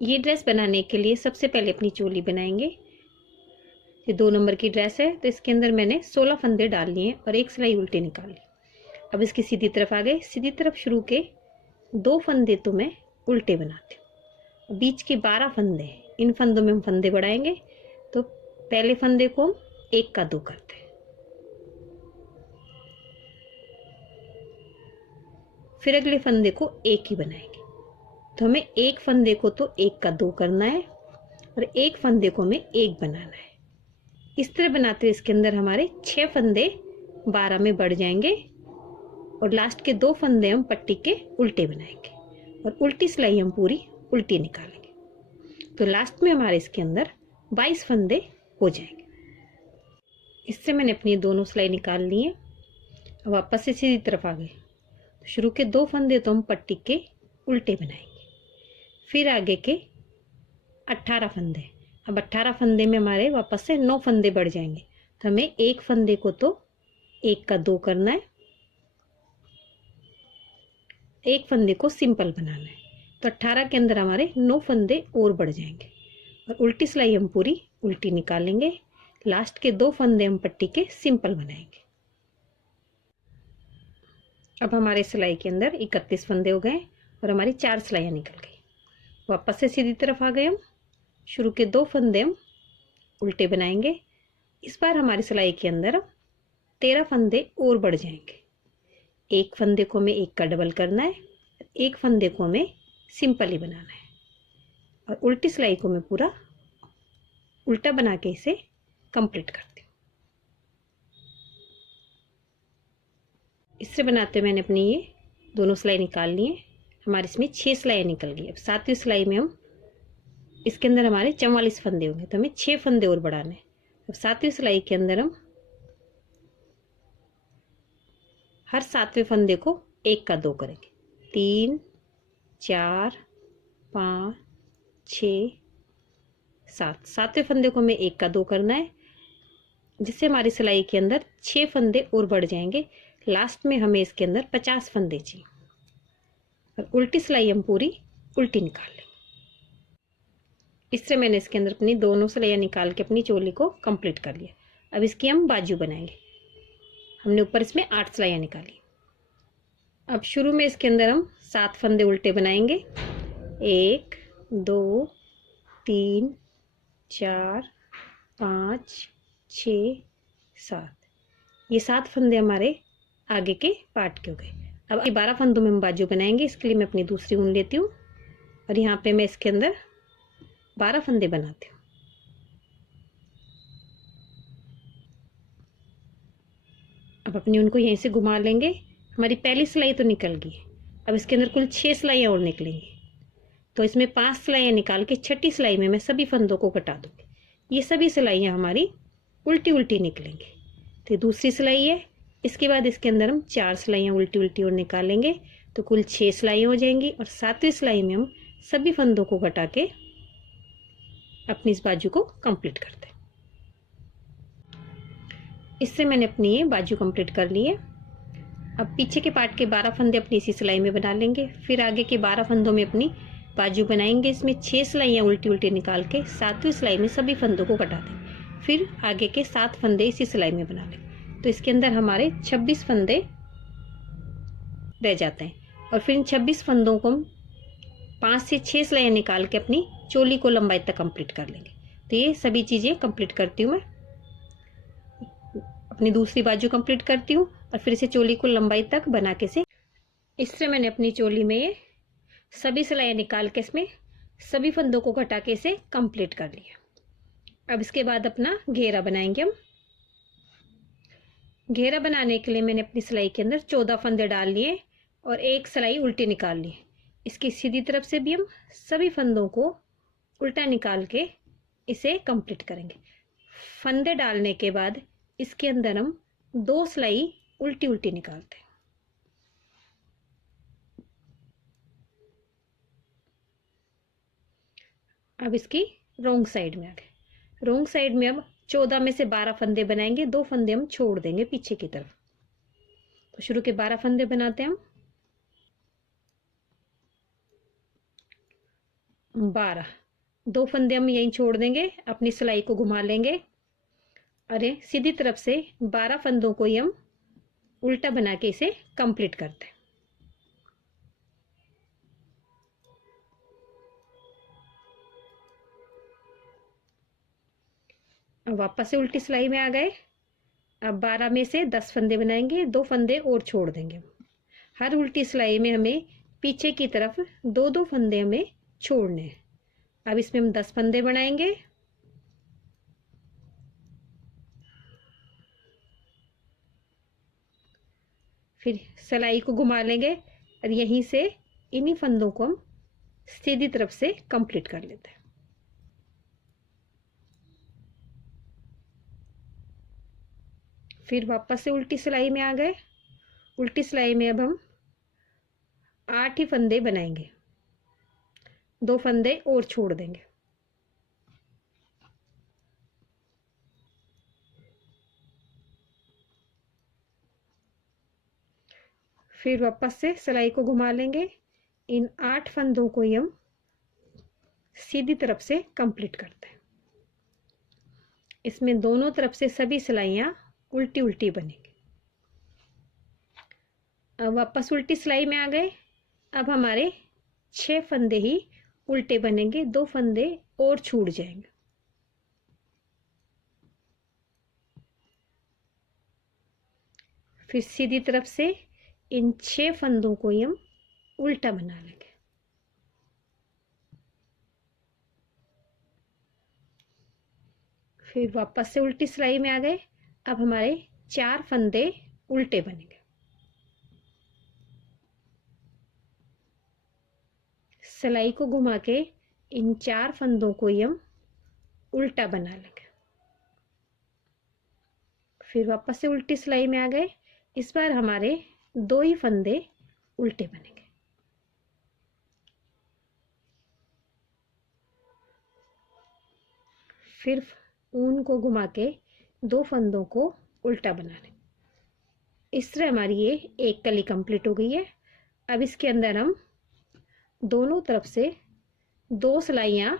ये ड्रेस बनाने के लिए सबसे पहले अपनी चोली बनाएंगे। ये 2 नंबर की ड्रेस है, तो इसके अंदर मैंने 16 फंदे डाल लिए और एक सिलाई उल्टी निकाल ली। अब इसकी सीधी तरफ आ गए, सीधी तरफ शुरू के 2 फंदे तो मैं उल्टे बनाती हूँ। बीच के 12 फंदे, इन फंदों में हम फंदे बढ़ाएंगे। तो पहले फंदे को हम 1 का 2 करते हैं, फिर अगले फंदे को 1 ही बनाएंगे। तो हमें एक फंदे को तो 1 का 2 करना है और एक फंदे को हमें 1 बनाना है। इस तरह बनाते हुए इसके अंदर हमारे 6 फंदे 12 में बढ़ जाएंगे और लास्ट के 2 फंदे हम पट्टी के उल्टे बनाएंगे और उल्टी सिलाई हम पूरी उल्टी निकालेंगे। तो लास्ट में हमारे इसके अंदर 22 फंदे हो जाएंगे। इससे मैंने अपनी दोनों सिलाई निकाल ली है। अब वापस से सीधी तरफ आ गए, तो शुरू के 2 फंदे तो हम पट्टी के उल्टे बनाएंगे, फिर आगे के 18 फंदे। अब 18 फंदे में हमारे वापस से 9 फंदे बढ़ जाएंगे। तो हमें एक फंदे को तो 1 का 2 करना है, एक फंदे को सिंपल बनाना है। तो 18 के अंदर हमारे 9 फंदे और बढ़ जाएंगे और उल्टी सिलाई हम पूरी उल्टी निकालेंगे। लास्ट के 2 फंदे हम पट्टी के सिंपल बनाएंगे। अब हमारे सिलाई के अंदर 31 फंदे हो गए और हमारी 4 सिलाइयाँ निकल गई। वापस से सीधी तरफ आ गए हम, शुरू के 2 फंदे हम उल्टे बनाएंगे। इस बार हमारी सिलाई के अंदर 13 फंदे और बढ़ जाएंगे। एक फंदे को हमें 1 का डबल करना है, एक फंदे को हमें सिंपल ही बनाना है और उल्टी सिलाई को मैं पूरा उल्टा बना के इसे कंप्लीट करती हूँ। इससे बनाते हुए मैंने अपनी ये दोनों सिलाई निकाल ली है। हमारे इसमें 6 सिलाइयाँ निकल गई। अब 7वीं सिलाई में हम इसके अंदर हमारे 44 फंदे होंगे, तो हमें 6 फंदे और बढ़ाने हैं। अब 7वीं सिलाई के अंदर हम हर 7वें फंदे को 1 का 2 करेंगे। 3 4 5 6 7, 7वें फंदे को हमें 1 का 2 करना है, जिससे हमारी सिलाई के अंदर 6 फंदे और बढ़ जाएंगे। लास्ट में हमें इसके अंदर 50 फंदे चाहिए और उल्टी सिलाई हम पूरी उल्टी निकाल लेंगे। इससे मैंने इसके अंदर अपनी दोनों सिलाइयाँ निकाल के अपनी चोली को कंप्लीट कर लिया। अब इसकी हम बाजू बनाएंगे। हमने ऊपर इसमें 8 सिलाइयाँ निकाली। अब शुरू में इसके अंदर हम 7 फंदे उल्टे बनाएंगे। 1 2 3 4 5 6 7, ये 7 फंदे हमारे आगे के पार्ट के हो गए। अब 12 फंदों में हम बाजू बनाएंगे। इसके लिए मैं अपनी दूसरी ऊन लेती हूँ और यहाँ पे मैं इसके अंदर 12 फंदे बनाती हूँ। अब अपनी ऊन को यहीं से घुमा लेंगे। हमारी पहली सिलाई तो निकल गई है। अब इसके अंदर कुल 6 सिलाइयाँ और निकलेंगी, तो इसमें 5 सिलाइयाँ निकाल के 6ठी सिलाई में मैं सभी फंदों को कटा दूँगी। ये सभी सिलाइयाँ हमारी उल्टी उल्टी निकलेंगी। तो दूसरी सिलाई है। इसके बाद इसके अंदर हम 4 सिलाइयाँ उल्टी उल्टी और निकालेंगे, तो कुल 6 सिलाइयाँ हो जाएंगी और 7वीं सिलाई में हम सभी फंदों को कटा के अपनी इस बाजू को कंप्लीट करते हैं। इससे मैंने अपनी ये बाजू कंप्लीट कर ली है। अब पीछे के पार्ट के 12 फंदे अपनी इसी सिलाई में बना लेंगे, फिर आगे के 12 फंदों में अपनी बाजू बनाएंगे। इसमें 6 सिलाइयाँ उल्टी उल्टी निकाल के 7वीं सिलाई में सभी फंदों को कटा देंगे, फिर आगे के 7 फंदे इसी सिलाई में बना लेंगे। तो इसके अंदर हमारे 26 फंदे रह जाते हैं और फिर इन 26 फंदों को हम 5 से 6 सिलाइयाँ निकाल के अपनी चोली को लंबाई तक कंप्लीट कर लेंगे। तो ये सभी चीज़ें कंप्लीट करती हूँ मैं। अपनी दूसरी बाजू कंप्लीट करती हूँ और फिर इसे चोली को लंबाई तक बना के से इससे मैंने अपनी चोली में ये सभी सिलाइयाँ निकाल के इसमें सभी फंदों को घटा के इसे कंप्लीट कर लिया। अब इसके बाद अपना घेरा बनाएंगे हम। घेरा बनाने के लिए मैंने अपनी सिलाई के अंदर 14 फंदे डाल लिए और एक सिलाई उल्टी निकाल ली। इसकी सीधी तरफ से भी हम सभी फंदों को उल्टा निकाल के इसे कंप्लीट करेंगे। फंदे डालने के बाद इसके अंदर हम 2 सिलाई उल्टी उल्टी निकालते हैं। अब इसकी रोंग साइड में आ गए। रोंग साइड में अब 14 में से 12 फंदे बनाएंगे, 2 फंदे हम छोड़ देंगे पीछे की तरफ। तो शुरू के 12 फंदे बनाते हैं हम। 12, 2 फंदे हम यहीं छोड़ देंगे, अपनी सिलाई को घुमा लेंगे। अरे सीधी तरफ से 12 फंदों को ही हम उल्टा बना के इसे कंप्लीट करते हैं। अब वापस से उल्टी सिलाई में आ गए। अब 12 में से 10 फंदे बनाएंगे, 2 फंदे और छोड़ देंगे। हर उल्टी सिलाई में हमें पीछे की तरफ 2-2 फंदे हमें छोड़ने हैं। अब इसमें हम 10 फंदे बनाएंगे। फिर सिलाई को घुमा लेंगे और यहीं से इन्हीं फंदों को हम सीधी तरफ से कंप्लीट कर लेते हैं। फिर वापस से उल्टी सिलाई में आ गए। उल्टी सिलाई में अब हम 8 ही फंदे बनाएंगे, 2 फंदे और छोड़ देंगे। फिर वापस से सिलाई को घुमा लेंगे। इन 8 फंदों को ही हम सीधी तरफ से कंप्लीट करते हैं। इसमें दोनों तरफ से सभी सिलाइयां उल्टी उल्टी बनेंगी। अब वापस उल्टी सिलाई में आ गए। अब हमारे 6 फंदे ही उल्टे बनेंगे, 2 फंदे और छूट जाएंगे। फिर सीधी तरफ से इन 6 फंदों को ही हम उल्टा बना लेंगे। फिर वापस से उल्टी सिलाई में आ गए। अब हमारे 4 फंदे उल्टे बनेंगे। सिलाई को घुमा के इन 4 फंदों को ही हम उल्टा बना लेंगे। फिर वापस से उल्टी सिलाई में आ गए। इस बार हमारे 2 ही फंदे उल्टे बनेंगे। फिर ऊन को घुमा के 2 फंदों को उल्टा बना लें। इस तरह हमारी ये एक कली कंप्लीट हो गई है। अब इसके अंदर हम दोनों तरफ से 2 सिलाइयाँ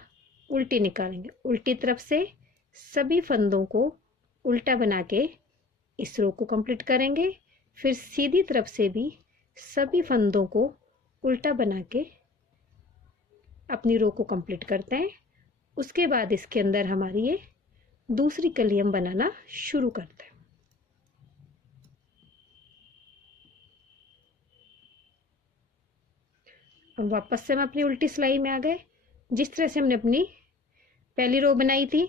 उल्टी निकालेंगे। उल्टी तरफ से सभी फंदों को उल्टा बना के इस रो को कंप्लीट करेंगे। फिर सीधी तरफ से भी सभी फंदों को उल्टा बना के अपनी रो को कंप्लीट करते हैं। उसके बाद इसके अंदर हमारी ये दूसरी कली हम बनाना शुरू करते हैं। अब वापस से हम अपनी उल्टी सिलाई में आ गए। जिस तरह से हमने अपनी पहली रो बनाई थी,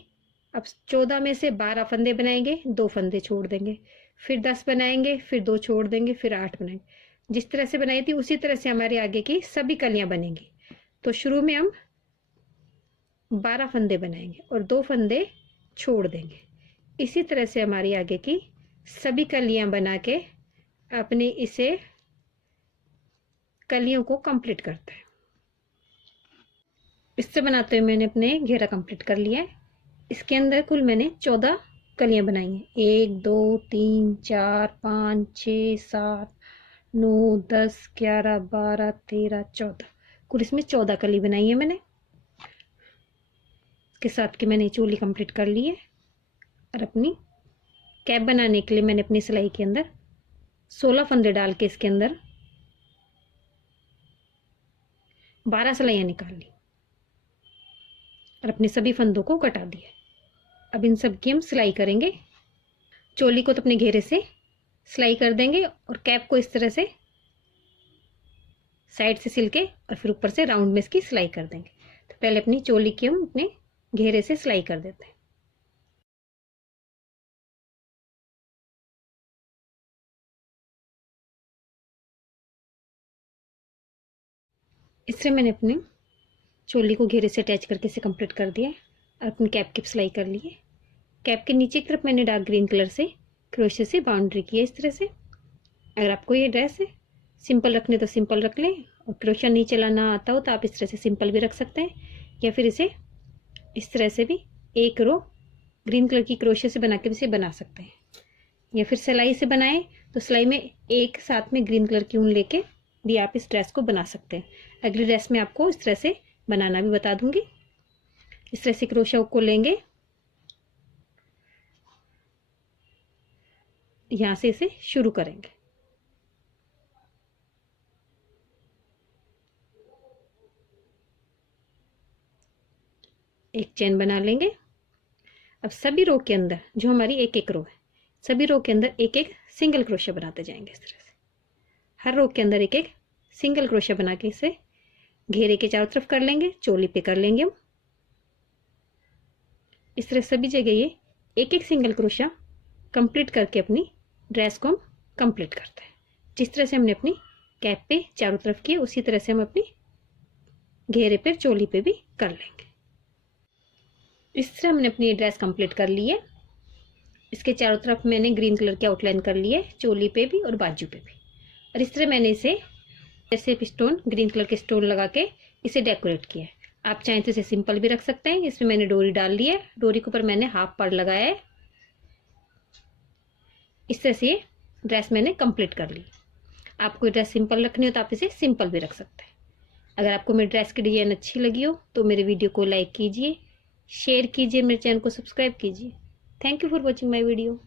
अब 14 में से 12 फंदे बनाएंगे, 2 फंदे छोड़ देंगे। फिर 10 बनाएंगे, फिर 2 छोड़ देंगे, फिर 8 बनाएंगे। जिस तरह से बनाई थी उसी तरह से हमारे आगे की सभी कलियां बनेंगी। तो शुरू में हम 12 फंदे बनाएंगे और 2 फंदे छोड़ देंगे। इसी तरह से हमारी आगे की सभी कलियां बना के अपने इसे कलियों को कंप्लीट करते हैं। इससे बनाते हुए मैंने अपने घेरा कंप्लीट कर लिया है। इसके अंदर कुल मैंने 14 कलियां बनाई हैं। 1 2 3 4 5 6 7 9 10 11 12 13 14, कुल इसमें 14 कली बनाई है मैंने। के साथ की मैंने चोली कंप्लीट कर ली है। और अपनी कैप बनाने के लिए मैंने अपनी सिलाई के अंदर 16 फंदे डाल के इसके अंदर 12 सिलाइयाँ निकाल ली और अपने सभी फंदों को कटा दिया। अब इन सब की हम सिलाई करेंगे। चोली को तो अपने घेरे से सिलाई कर देंगे और कैप को इस तरह से साइड से सिल के और फिर ऊपर से राउंड में इसकी सिलाई कर देंगे। तो पहले अपनी चोली की हम अपने घेरे से सिलाई कर देते हैं। इससे मैंने अपनी चोली को घेरे से अटैच करके इसे कंप्लीट कर दिया है और अपनी कैप की सिलाई कर ली है। कैप के नीचे की तरफ मैंने डार्क ग्रीन कलर से क्रोशे से बाउंड्री की है इस तरह से। अगर आपको ये ड्रेस सिंपल रखने तो सिंपल रख लें, और क्रोशा नहीं चलाना आता हो तो आप इस तरह से सिंपल भी रख सकते हैं, या फिर इसे इस तरह से भी एक रो ग्रीन कलर की क्रोशे से बना के भी इसे बना सकते हैं। या फिर सिलाई से बनाएं तो सिलाई में एक साथ में ग्रीन कलर की ऊन लेके भी आप इस ड्रेस को बना सकते हैं। अगली ड्रेस में आपको इस तरह से बनाना भी बता दूंगी। इस तरह से क्रोशा हुक को लेंगे, यहां से इसे शुरू करेंगे। एक चेन बना लेंगे। अब सभी रो के अंदर जो हमारी एक एक रो है, सभी रो के अंदर एक एक सिंगल क्रोशा बनाते जाएंगे। इस तरह से हर रो के अंदर एक एक सिंगल क्रोशा बना के इसे घेरे के चारों तरफ कर लेंगे, चोली पे कर लेंगे हम। इस तरह सभी जगह ये एक एक सिंगल क्रोशा कंप्लीट करके अपनी ड्रेस को हम कंप्लीट करते हैं। जिस तरह से हमने अपनी कैप पे चारों तरफ किया, उसी तरह से हम अपनी घेरे पे, चोली पे भी कर लेंगे। इस तरह हमने अपनी ड्रेस कंप्लीट कर ली है। इसके चारों तरफ मैंने ग्रीन कलर की आउटलाइन कर ली है, चोली पे भी और बाजू पे भी। और इस तरह मैंने इसे ऐसे स्टोन, ग्रीन कलर के स्टोन लगा के इसे डेकोरेट किया है। आप चाहें तो इसे सिंपल भी रख सकते हैं। इसमें मैंने डोरी डाल ली है, डोरी के ऊपर मैंने हाफ पर्ल लगाया है। इस तरह से ये ड्रेस मैंने कंप्लीट कर ली। आपको ड्रेस सिंपल रखनी हो तो आप इसे सिंपल भी रख सकते हैं। अगर आपको मेरी ड्रेस की डिजाइन अच्छी लगी हो तो मेरे वीडियो को लाइक कीजिए, शेयर कीजिए, मेरे चैनल को सब्सक्राइब कीजिए। Thank you for watching my video.